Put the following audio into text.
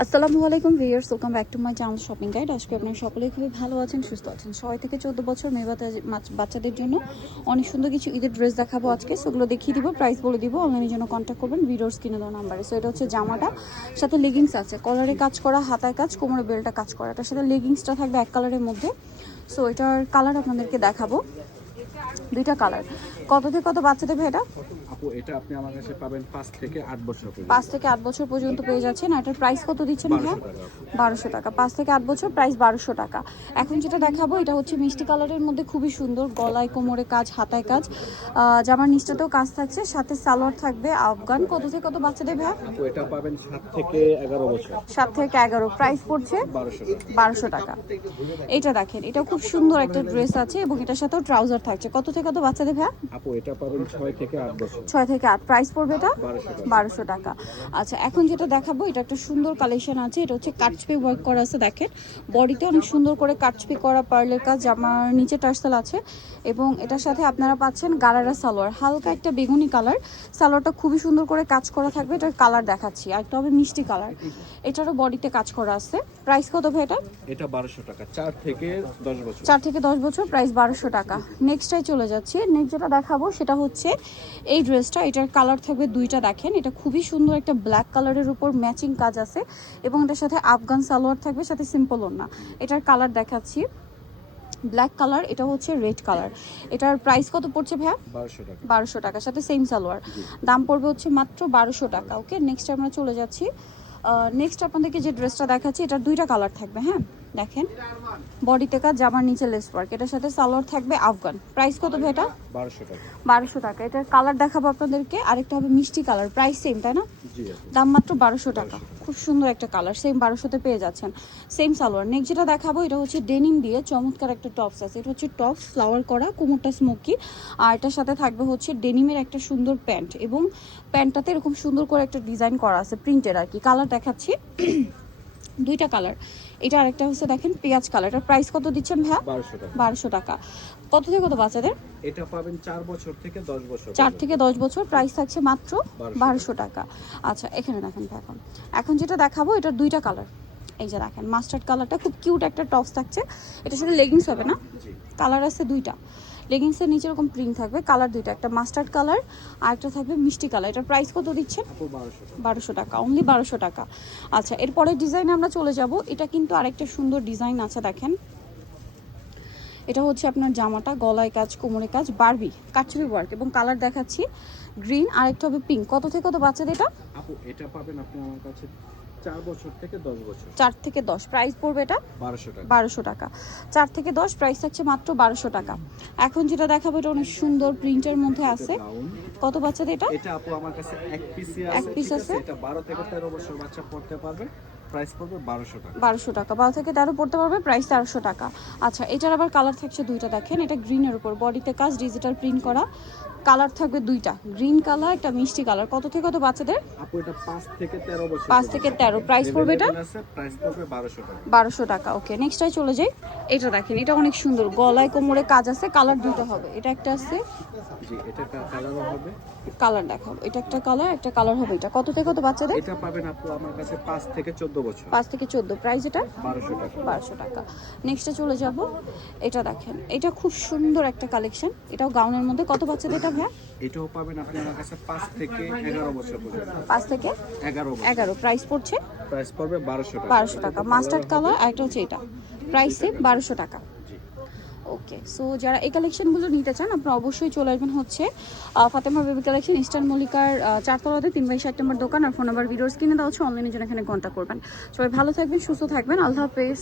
আসসালামু আলাইকুম viewers, welcome back to my channel shopping guide. আজকে আপনারা সকলেই খুবই ভালো আছেন, সুস্থ আছেন। 6 থেকে 14 বছর মেয়ে বাচ্চাদের জন্য অনেক সুন্দর কিছু ঈদের ড্রেস দেখাবো আজকে। সেগুলো দেখিয়ে দিব, প্রাইস বলে দিব। অনলাইনের জন্য কন্ট্যাক্ট করবেন ভিডিওর স্ক্রিনে দেওয়া নাম্বারে। সো এটা হচ্ছে জামাটা, সাথে লেগিংস আছে, কলারে কাজ করা, হাতায় কাজ, কোমরে বেল্টটা কাজ করা। এটার সাথে লেগিংসটা থাকবে এক কালারের মধ্যে। সো এটার কালার আপনাদেরকে দেখাবো, দুইটা কালার। কত থেকে কত বাচ্চা দেবে এটা? আপু এটা আপনি আমার কাছে পাবেন 5 থেকে 8 বছর পর্যন্ত। 5 থেকে 8 বছর পর্যন্ত পেয়ে যাচ্ছেন। এটার প্রাইস কত দিচ্ছেন ভাইয়া? 1200 টাকা। 5 থেকে 8 বছর, প্রাইস 1200 টাকা। এখন যেটা দেখাবো এটা হচ্ছে মিষ্টি কালারের মধ্যে, খুবই সুন্দর, গলায় কোমরে কাজ, হাতায় কাজ, জামার নিচটাতেও কাজ থাকছে, সাথে সালোয়ার থাকবে আফগান। কত থেকে কত বাচ্চা দেবে ভাইয়া? আপু এটা পাবেন 7 থেকে 11 বছর। 7 থেকে 11, প্রাইস পড়ছে 1200 টাকা। এটা দেখেন, এটা খুব সুন্দর একটা ড্রেস আছে এবং এটার সাথেও ট্রাউজার থাকছে। কত থেকে কত বাচ্চা দেবে ভাইয়া? আপু এটা পাবেন 6 থেকে 8 বছর। 6 থেকে 8, প্রাইস পড়বে এটা 1200 টাকা। আচ্ছা, এখন যেটা দেখাবো এটা একটা সুন্দর কালেকশন আছে। এটা হচ্ছে কাটচপি ওয়ার্ক করা আছে, দেখেন বডিতে অনেক সুন্দর করে কাটচপি করা পার্লের কাজ, জামার নিচে টার্সেল আছে এবং এটার সাথে আপনারা পাচ্ছেন গারারা সালোয়ার, হালকা একটা বেগুনি কালার। সালোয়ারটা খুবই সুন্দর করে কাজ করা থাকবে। এটার কালার দেখাচ্ছি, আর একটা হবে মিষ্টি কালার। এটারও বডিতে কাজ করা আছে। প্রাইস কত ভাই এটা? এটা 1200 টাকা, 4 থেকে 10 বছর। 4 থেকে 10 বছর, প্রাইস 1200 টাকা। নেক্সটটাই চলে যাচ্ছি। নেক্সট যেটা দেখাবো সেটা হচ্ছে এই ড্রেসটা। এটার কালার থাকবে দুইটা, দেখেন এটা খুবই সুন্দর, একটা ব্ল্যাক কালারের উপর ম্যাচিং কাজ আছে এবং এটার সাথে আফগান সালোয়ার থাকবে, সাথে সিম্পল ওড়না। এটার কালার দেখাচ্ছি ব্ল্যাক কালার, এটা হচ্ছে রেড কালার। এটার প্রাইস কত পড়ছে ভাইয়া? 1200 টাকা। 1200 টাকা, সাথে সেম সালোয়ার। দাম পড়বে হচ্ছে মাত্র 1200 টাকা। ওকে, নেক্সট আমরা চলে যাচ্ছি। নেক্সট আপনাদেরকে যে ড্রেসটা দেখাচ্ছি এটার দুইটা কালার থাকবে। হ্যাঁ, দেখেন বডিতে কাজ, জামার নিচে লেস ওয়ার্ক, এটার সাথে সালোয়ার থাকবে আফগান। প্রাইস কত ভাই এটা? 1200 টাকা। 1200 টাকা। এটার কালার দেখাবো আপনাদেরকে, আরেকটা হবে মিষ্টি কালার। প্রাইস সেম, তাই না? জি আপু। দাম মাত্র 1200 টাকা। খুব সুন্দর একটা কালার, সেম 1200-তে পেয়ে যাচ্ছেন, সেম সালোয়ার। নেক্সট যেটা দেখাবো এটা হচ্ছে ডেনিম দিয়ে চমৎকার একটা টপস আছে। এটা হচ্ছে টপস, ফ্লাওয়ার করা, কোমরটা স্মোকি, আর এটার সাথে থাকবে হচ্ছে ডেনিমের একটা সুন্দর প্যান্ট এবং প্যান্টটাতে এরকম সুন্দর করে একটা ডিজাইন করা আছে, প্রিন্টের আর কি। কালার দেখাচ্ছি দুইটা কালার। এটা আরেকটা হচ্ছে দেখেন পেঁয়াজ কালার। এটার প্রাইস কত দিচ্ছেন ভাইয়া? 1200 টাকা। 1200 টাকা। কত থেকে কত বাচ্চাদের? এটা পাবেন 4 বছর থেকে 10 বছর। 4 থেকে 10 বছর, প্রাইস থাকছে মাত্র 1200 টাকা। আচ্ছা, এখানে দেখেন ভাই, এখন যেটা দেখাবো এটার দুইটা কালার। এই যে দেখেন মাস্টার্ড কালারটা, খুব কিউট একটা টপস থাকছে। এটার সাথে লেগিংস হবে না? কালার আছে দুইটা, লেগিংসের নিচে এরকম প্রিন্ট থাকবে, কালার দুইটা, একটা মাস্টার্ড কালার আর একটা থাকবে মিষ্টি কালার। এটার প্রাইস কত দিচ্ছেন? 1200 টাকা, অনলি 1200 টাকা। আচ্ছা, এরপরের ডিজাইনে আমরা চলে যাব। এটা কিন্তু আরেকটা সুন্দর ডিজাইন আছে, দেখেন এটা হচ্ছে আপনার জামাটা, গলায় কাজ, কোমরে কাজ, বারবি কাটছবি ওয়ার্ক এবং কালার দেখাচ্ছি গ্রিন, আরেকটা হবে পিঙ্ক। কত থেকে কত বাচ্চাদের এটা? আপু এটা পাবেন আপনি আমার কাছে 4 বছর থেকে 10 বছর। 4 থেকে 10, প্রাইস পড়বে এটা 1200 টাকা। 1200 টাকা। 4 থেকে 10, প্রাইস থাকছে মাত্র 1200 টাকা। এখন যেটা দেখাবো এটা অনেক সুন্দর প্রিন্টের মধ্যে আছে। কত বাচ্চাদের এটা? এটা আপু আমার কাছে এক পিসই আছে। এক পিস আছে। এটা 12 থেকে 13 বছর বাচ্চা পড়তে পারবে। প্রাইস পড়বে 1200 টাকা। 1200 টাকা। 12 থেকে 13 পড়তে পারবে, প্রাইস 1300 টাকা। আচ্ছা, এটার আবার কালার থাকছে দুইটা, দেখেন এটা গ্রিনের উপর বডিতে কাজ, ডিজিটাল প্রিন্ট করা, কালার থাকবে দুইটা, গ্রিন কালার, একটা মিষ্টি কালার। কত থেকে কত বাচ্চাদের? আপু এটা 5 থেকে 13 বছর। 5 থেকে 13, প্রাইস পড়বে এটা প্রাইস পড়বে 1200 টাকা। 1200 টাকা। ওকে, নেক্সটটাই চলে যাই। এটা দেখেন, এটা অনেক সুন্দর, গলায় কোমরে কাজ আছে, কালার দুটো হবে। এটা একটা আছে, জি এটা কালারও হবে। কালার দেখাবো, এটা একটা কালার, একটা কালার হবে। এটা কত থেকে কত বাচ্চাদের? এটা পাবেন আপু আমার কাছে 5 থেকে 14 বছর। 5 থেকে 14, প্রাইস এটা 1200 টাকা। 1200 টাকা। নেক্সটে চলে যাব। এটা দেখেন, এটা খুব সুন্দর একটা কালেকশন, এটাও গাউনের মধ্যে। কত বাচ্চাদের এটা ভাইয়া? এটাও পাবেন আপনি আমার কাছে 5 থেকে 11 বছর পর্যন্ত। 5 থেকে 11, প্রাইস পড়ছে প্রাইস পড়বে 1200 টাকা। 1200 টাকা। মাস্টার্ড কালার, আর একটা হচ্ছে এটা, প্রাইস সেম 1200 টাকা। ওকে, সো যারা এই কালেকশনগুলো নিতে চান আপনারা অবশ্যই চলে আসবেন হচ্ছে ফাতেমা বেবি কালেকশন, ইস্টার্ন মল্লিকার 4 তলাতে 3/60 নম্বর দোকান। আর ফোন নাম্বার ভিডিওস কিনে দেওয়া হচ্ছে, অনলাইনের জন্য এখানে কন্ট্যাক্ট করবেন। সবাই ভালো থাকবেন, সুস্থ থাকবেন, আল্লাহ হাফেজ।